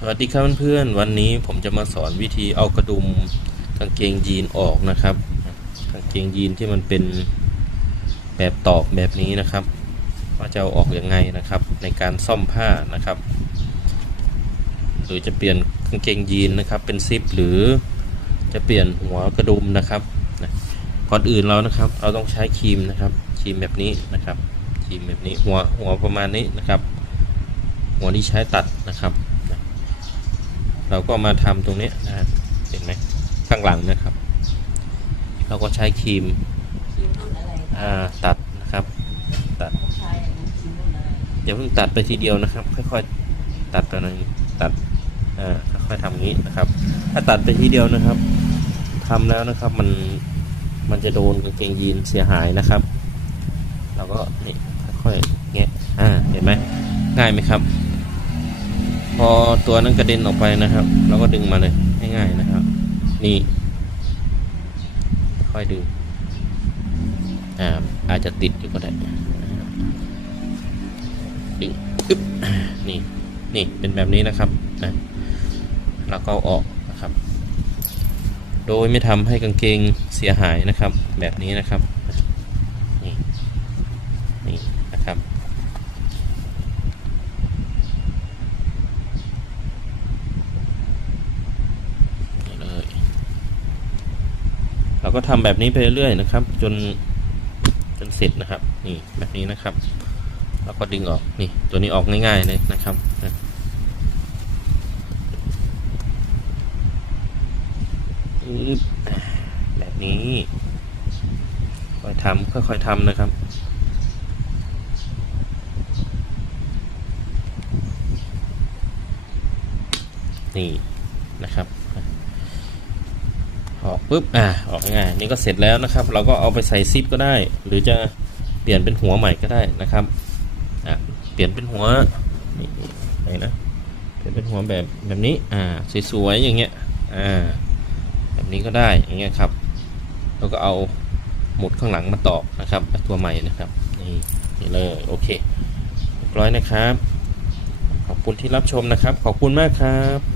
สวัสดีครับเพื่อนๆวันนี้ผมจะมาสอนวิธีเอากระดุมกางเกงยีนออกนะครับ กางเกงยีนที่มันเป็นแบบตอกแบบนี้นะครับ ว่าจะเอาออกอยังไงนะครับ ในการซ่อมผ้านะครับ หรือจะเปลี่ยนกางเกงยีนนะครับ เป็นซิปหรือจะเปลี่ยนหัวกระดุมนะครับนะก่อนอื่นเรานะครับ เราต้องใช้ครีมนะครับครีมแบบนี้นะครับครีมแบบนี้หัวหัวประมาณนี้นะครับ หัวที่ใช้ตัดนะครับ เราก็มาทำตรงนี้นะฮะเห็นไหมข้างหลังนะครับ เราก็ใช้ครีมคิ้วรุ่นอะไรอ่าตัดนะครับ ตัดใช่คิ้วรุ่นอะไรอย่าเพิ่งตัดไปทีเดียวนะครับ ค่อยๆตัดตัวนึงตัดอ่าค่อยๆทำอย่างนี้นะครับ ถ้าตัดไปทีเดียวนะครับทำแล้วนะครับมันมันจะโดนกางเกงยีนเสียหายนะครับ เราก็นี่ค่อยๆแงะอ่าเห็นไหมง่ายไหมครับ พอตัวนั้นกระเด็นออกไปนะครับ เราก็ดึงมาเลยง่ายๆนะครับ นี่ค่อยดึงอ่าอาจจะติดอยู่ก็ได้ดึงอึ๊บนี่นี่เป็นแบบนี้นะครับนะแล้วก็อออกนะครับ โดยไม่ทำให้กางเกงเสียหายนะครับ แบบนี้นะครับนี่นี่นะครับ นี่เลย เราก็ทำแบบนี้ไปเรื่อยๆนะครับ จนจนเสร็จนะครับ นี่แบบนี้นะครับ แล้วก็ดึงออกนี่ตัวนี้ออกง่ายๆเลยนะครับแบบนี้ค่อยทำค่อยๆทำนะครับนี่นะครับ ออกปุ๊บอ่าออกง่ายๆนี่ก็เสร็จแล้วนะครับ เราก็เอาไปใส่ซิปก็ได้ หรือจะเปลี่ยนเป็นหัวใหม่ก็ได้นะครับอะเปลี่ยนเป็นหัวนี่ไหนนะเปลี่ยนเป็นหัวแบบแบบนี้อ่าสวยๆอย่างเงี้ยอ่าแบบนี้ก็ได้อย่างเงี้ยครับแล้วก็เอาหมุดข้างหลังมาตอกนะครับตัวใหม่นะครับนี่นี่เลยโอเคเรียบร้อยนะครับ ขอบคุณที่รับชมนะครับ ขอบคุณมากครับ